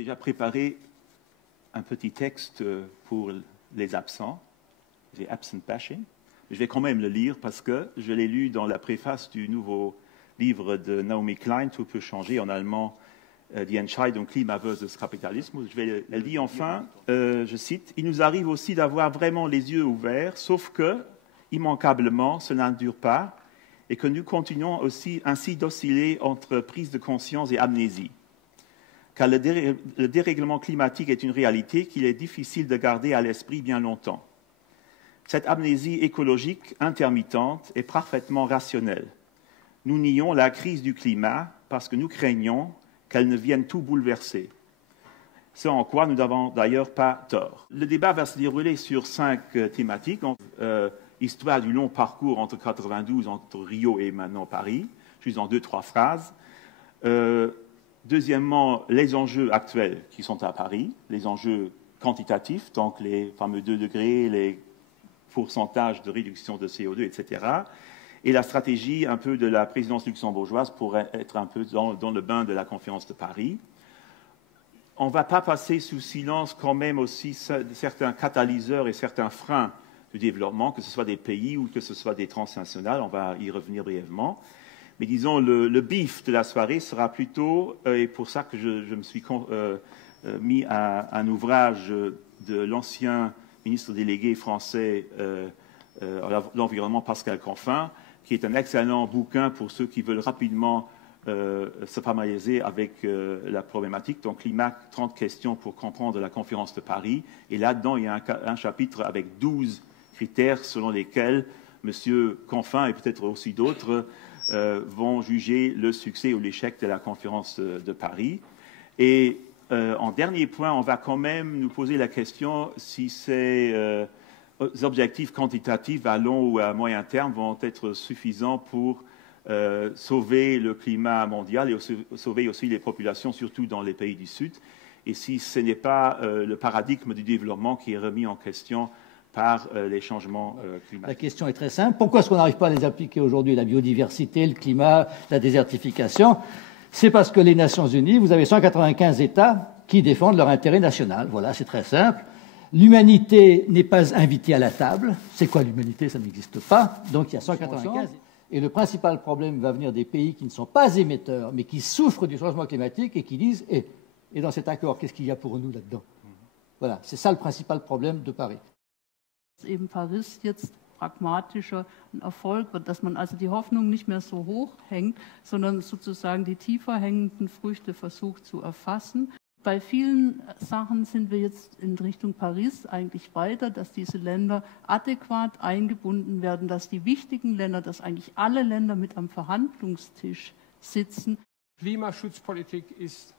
déjà préparé un petit texte pour les absents. J'ai absent bashing. Je vais quand même le lire parce que je l'ai lu dans la préface du nouveau livre de Naomi Klein, Tout peut changer, en allemand, Die Entscheidung Klima versus Kapitalismus. Elle dit enfin, je cite, « Il nous arrive aussi d'avoir vraiment les yeux ouverts, sauf que, immanquablement, cela ne dure pas, et que nous continuons aussi ainsi d'osciller entre prise de conscience et amnésie. Car le dérèglement climatique est une réalité qu'il est difficile de garder à l'esprit bien longtemps. Cette amnésie écologique intermittente est parfaitement rationnelle. Nous nions la crise du climat parce que nous craignons qu'elle ne vienne tout bouleverser. Ce en quoi nous n'avons d'ailleurs pas tort. Le débat va se dérouler sur 5 thématiques. Histoire du long parcours entre 92, entre Rio et maintenant Paris, juste en 2-3 phrases. Deuxièmement, les enjeux actuels qui sont à Paris, les enjeux quantitatifs, donc les fameux 2 degrés, les pourcentages de réduction de CO2, etc. Et la stratégie un peu de la présidence luxembourgeoise pour être un peu dans le bain de la conférence de Paris. On ne va pas passer sous silence quand même aussi certains catalyseurs et certains freins du développement, que ce soit des pays ou que ce soit des transnationales. On va y revenir brièvement. Mais disons, le bif de la soirée sera plutôt, et pour ça que je me suis mis à un ouvrage de l'ancien ministre délégué français à l'environnement, Pascal Canfin, qui est un excellent bouquin pour ceux qui veulent rapidement se familiariser avec la problématique. Donc, climat, 30 questions pour comprendre la conférence de Paris. Et là-dedans, il y a un chapitre avec 12 critères selon lesquels M. Canfin et peut-être aussi d'autres vont juger le succès ou l'échec de la conférence de Paris. Et en dernier point, on va quand même nous poser la question si ces objectifs quantitatifs à long ou à moyen terme vont être suffisants pour sauver le climat mondial et sauver aussi les populations, surtout dans les pays du Sud, et si ce n'est pas le paradigme du développement qui est remis en question par les changements climatiques. La question est très simple. Pourquoi est-ce qu'on n'arrive pas à les appliquer aujourd'hui, la biodiversité, le climat, la désertification? C'est parce que les Nations Unies, vous avez 195 États qui défendent leur intérêt national. Voilà, c'est très simple. L'humanité n'est pas invitée à la table. C'est quoi l'humanité? Ça n'existe pas. Donc il y a 195. Et le principal problème va venir des pays qui ne sont pas émetteurs, mais qui souffrent du changement climatique et qui disent et dans cet accord, qu'est-ce qu'il y a pour nous là-dedans? Voilà, c'est ça le principal problème de Paris. Eben Paris jetzt pragmatischer ein Erfolg wird, dass man also die Hoffnung nicht mehr so hoch hängt, sondern sozusagen die tiefer hängenden Früchte versucht zu erfassen. Bei vielen Sachen sind wir jetzt in Richtung Paris eigentlich weiter, dass diese Länder adäquat eingebunden werden, dass die wichtigen Länder, dass eigentlich alle Länder mit am Verhandlungstisch sitzen. Klimaschutzpolitik ist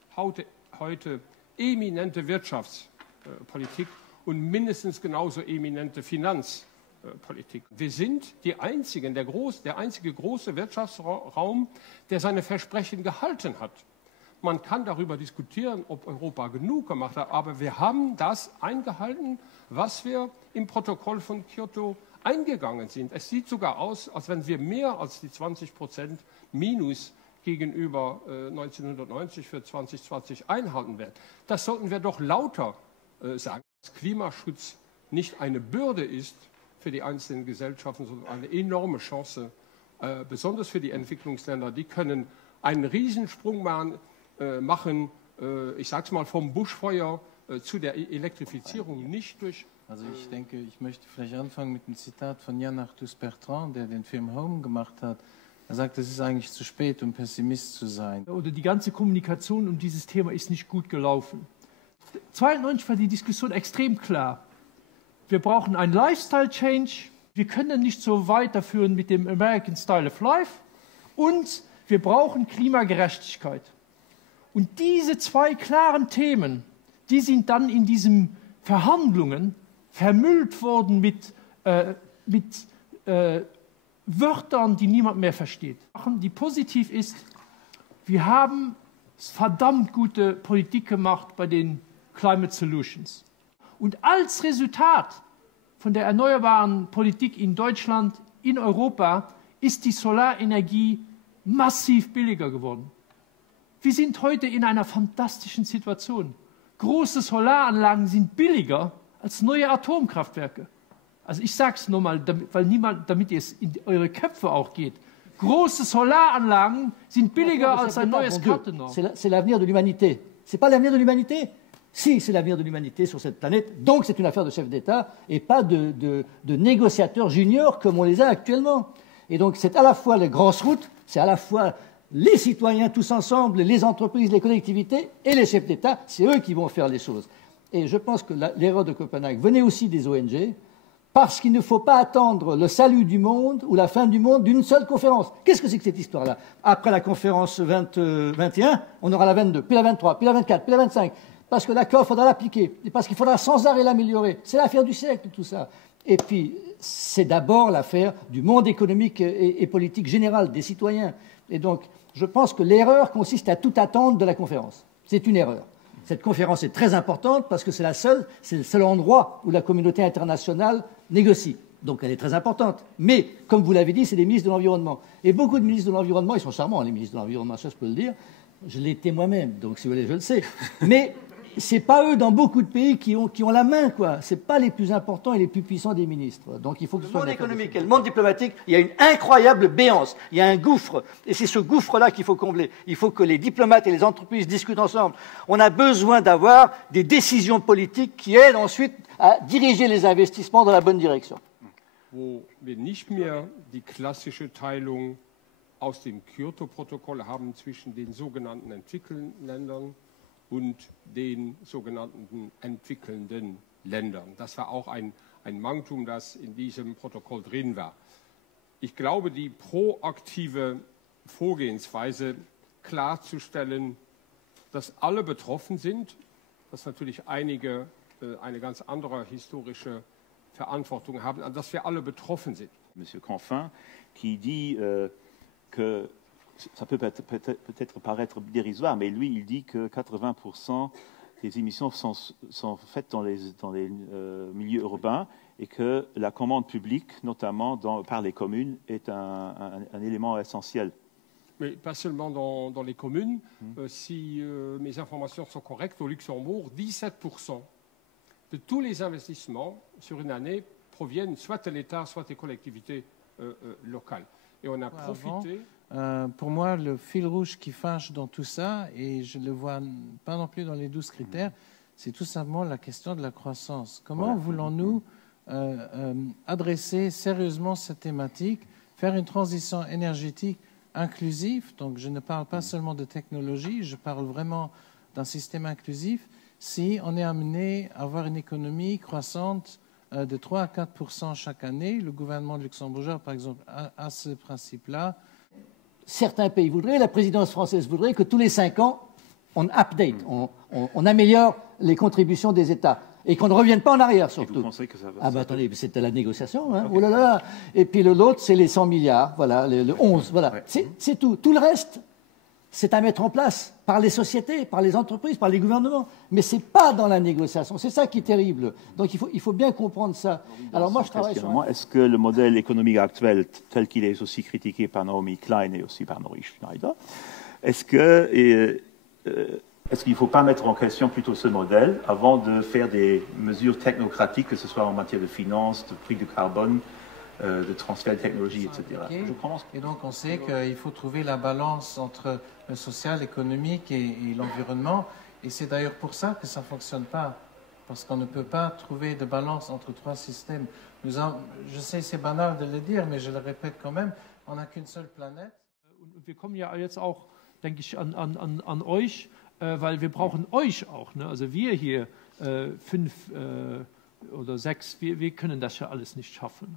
heute eminente Wirtschaftspolitik und mindestens genauso eminente Finanzpolitik. Wir sind die einzigen, der einzige große Wirtschaftsraum, der seine Versprechen gehalten hat. Man kann darüber diskutieren, ob Europa genug gemacht hat, aber wir haben das eingehalten, was wir im Protokoll von Kyoto eingegangen sind. Es sieht sogar aus, als wenn wir mehr als die 20% Minus gegenüber 1990 für 2020 einhalten werden. Das sollten wir doch lauter sagen, dass Klimaschutz nicht eine Bürde ist für die einzelnen Gesellschaften, sondern eine enorme Chance, besonders für die Entwicklungsländer. Die können einen Riesensprung machen, ich sage es mal, vom Buschfeuer zu der Elektrifizierung, nicht durch... Also ich denke, ich möchte vielleicht anfangen mit einem Zitat von Yann Arthus Bertrand, der den Film Home gemacht hat. Er sagt, es ist eigentlich zu spät, um Pessimist zu sein. Oder die ganze Kommunikation um dieses Thema ist nicht gut gelaufen. 1992 war die Diskussion extrem klar. Wir brauchen einen Lifestyle-Change. Wir können nicht so weiterführen mit dem American Style of Life. Und wir brauchen Klimagerechtigkeit. Und diese 2 klaren Themen, die sind dann in diesen Verhandlungen vermüllt worden mit Wörtern, die niemand mehr versteht. Die positiv ist, wir haben verdammt gute Politik gemacht bei den Climate Solutions. Und als Resultat von der erneuerbaren Politik in Deutschland, in Europa, ist die Solarenergie massiv billiger geworden. Wir sind heute in einer fantastischen Situation. große Solaranlagen sind billiger als neue Atomkraftwerke. Also ich sage es nur mal, damit es in eure Köpfe auch geht. Große Solaranlagen sind billiger als ein neues Kartenhaus. C'est l'avenir de l'humanité. C'est pas l'avenir de l'humanité? Si, c'est l'avenir de l'humanité sur cette planète. Donc c'est une affaire de chef d'État et pas de négociateurs juniors comme on les a actuellement. Et donc c'est à la fois les grosses routes, c'est à la fois les citoyens tous ensemble, les entreprises, les collectivités et les chefs d'État, c'est eux qui vont faire les choses. Et je pense que l'erreur de Copenhague venait aussi des ONG, parce qu'il ne faut pas attendre le salut du monde ou la fin du monde d'une seule conférence. Qu'est-ce que c'est que cette histoire-là? Après la conférence 21, on aura la 22, puis la 23, puis la 24, puis la 25, parce que l'accord, il faudra l'appliquer, et parce qu'il faudra sans arrêt l'améliorer. C'est l'affaire du siècle, tout ça. Et puis, c'est d'abord l'affaire du monde économique et politique général, des citoyens. Et donc, je pense que l'erreur consiste à tout attendre de la conférence. C'est une erreur. Cette conférence est très importante parce que c'est le seul endroit où la communauté internationale négocie. Donc elle est très importante. Mais, comme vous l'avez dit, c'est des ministres de l'Environnement. Et beaucoup de ministres de l'Environnement, ils sont charmants, les ministres de l'Environnement, ça je peux le dire. Je l'ai été moi-même, donc si vous voulez, je le sais. Mais c'est pas eux dans beaucoup de pays qui ont la main, quoi. C'est pas les plus importants et les plus puissants des ministres. Donc il faut que le monde économique et le monde diplomatique, il y a une incroyable béance, il y a un gouffre, et c'est ce gouffre-là qu'il faut combler. Il faut que les diplomates et les entreprises discutent ensemble. On a besoin d'avoir des décisions politiques qui aident ensuite à diriger les investissements dans la bonne direction. Wo wir nicht mehr die klassische Teilung aus dem Kyoto-Protokoll haben zwischen den sogenannten entwickelten Ländern und den sogenannten entwickelnden Ländern. Das war auch ein Manktum, das in diesem Protokoll drin war. Ich glaube, die proaktive Vorgehensweise klarzustellen, dass alle betroffen sind, dass natürlich einige eine ganz andere historische Verantwortung haben, dass wir alle betroffen sind. Monsieur Canfin, qui dit que ça peut peut-être paraître dérisoire, mais lui, il dit que 80% des émissions sont faites dans les milieux urbains et que la commande publique, notamment par les communes, est un élément essentiel. Mais pas seulement dans les communes. Si mes informations sont correctes, au Luxembourg, 17% de tous les investissements sur une année proviennent soit de l'État, soit des collectivités locales. Et on a profité... Pour moi, le fil rouge qui fâche dans tout ça, et je ne le vois pas non plus dans les 12 critères, c'est tout simplement la question de la croissance. Comment voulons-nous adresser sérieusement cette thématique, faire une transition énergétique inclusive? Donc, je ne parle pas seulement de technologie, je parle vraiment d'un système inclusif. Si on est amené à avoir une économie croissante de 3 à 4% chaque année, le gouvernement luxembourgeois, par exemple, a ce principe-là. Certains pays voudraient, la présidence française voudrait que tous les 5 ans, on update, on améliore les contributions des États et qu'on ne revienne pas en arrière surtout. Et vous pensez que ça va... Ah ben attendez, c'était la négociation, hein. Okay. Oh là là. Et puis l'autre, c'est les 100 milliards, voilà, le 11, voilà. Ouais. C'est tout. Tout le reste, c'est à mettre en place par les sociétés, par les entreprises, par les gouvernements. Mais ce n'est pas dans la négociation. C'est ça qui est terrible. Donc il faut bien comprendre ça. Alors moi, je travaille sur... Est-ce que le modèle économique actuel, tel qu'il est aussi critiqué par Naomi Klein et aussi par Nori Schneider, est-ce qu'il ne faut pas mettre en question plutôt ce modèle avant de faire des mesures technocratiques, que ce soit en matière de finances, de prix du carbone, de transfert de technologie, etc. Et donc on sait qu'il faut trouver la balance entre le social, l'économique et l'environnement. Et c'est d'ailleurs pour ça que ça ne fonctionne pas. Parce qu'on ne peut pas trouver de balance entre 3 systèmes. Je sais, c'est banal de le dire, mais je le répète quand même, on n'a qu'une seule planète. Wir kommen ja jetzt auch, denke ich, an euch, weil wir brauchen euch auch. Ne? Also wir hier 5 oder 6, wir können das ja alles nicht schaffen.